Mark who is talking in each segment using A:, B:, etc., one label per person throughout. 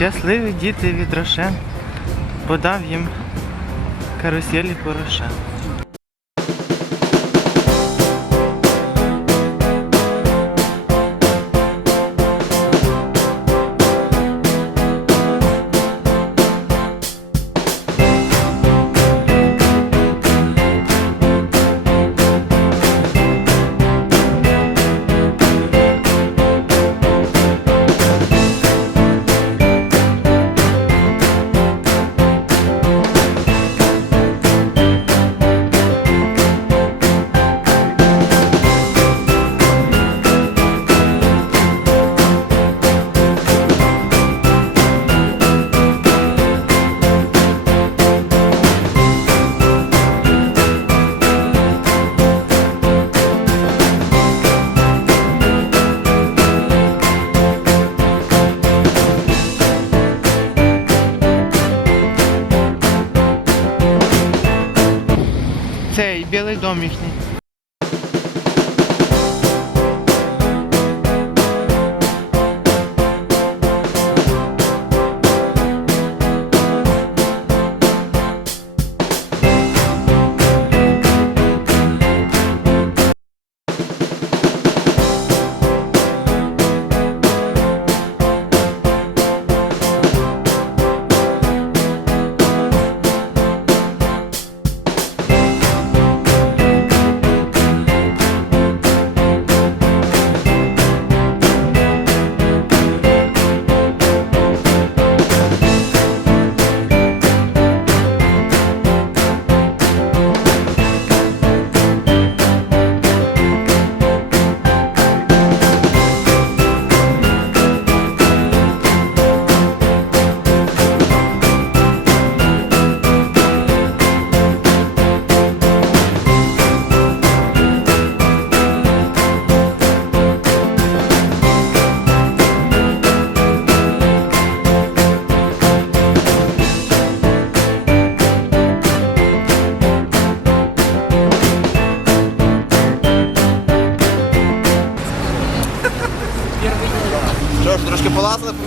A: Щасливі діти від Рошен подав їм каруселі Порошен. Белый дом їхній.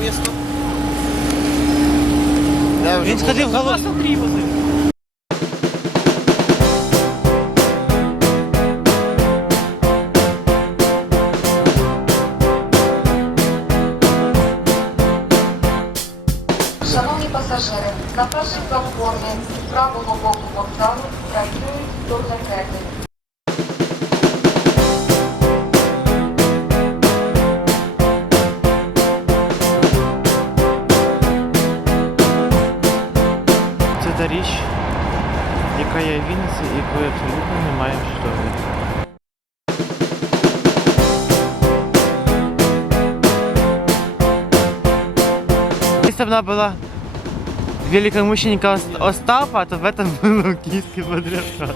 B: місто.
A: Він сходив голос.
C: Шановні пасажири, на першій платформі з правого боку вокзалу працюють турнекети.
A: це речь річ, яка є в Вінниці і якої абсолютно немає в Житомирі. Если бы она была великомученика Остапа, то в этом был киевский патриархат.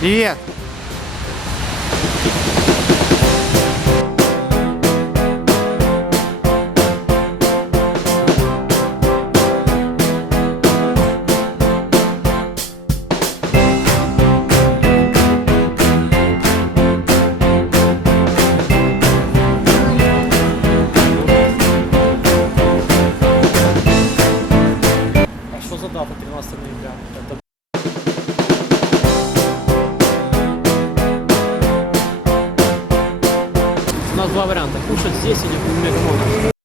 A: Привет!
D: Два варианта. Кушать здесь или в Мегамоле.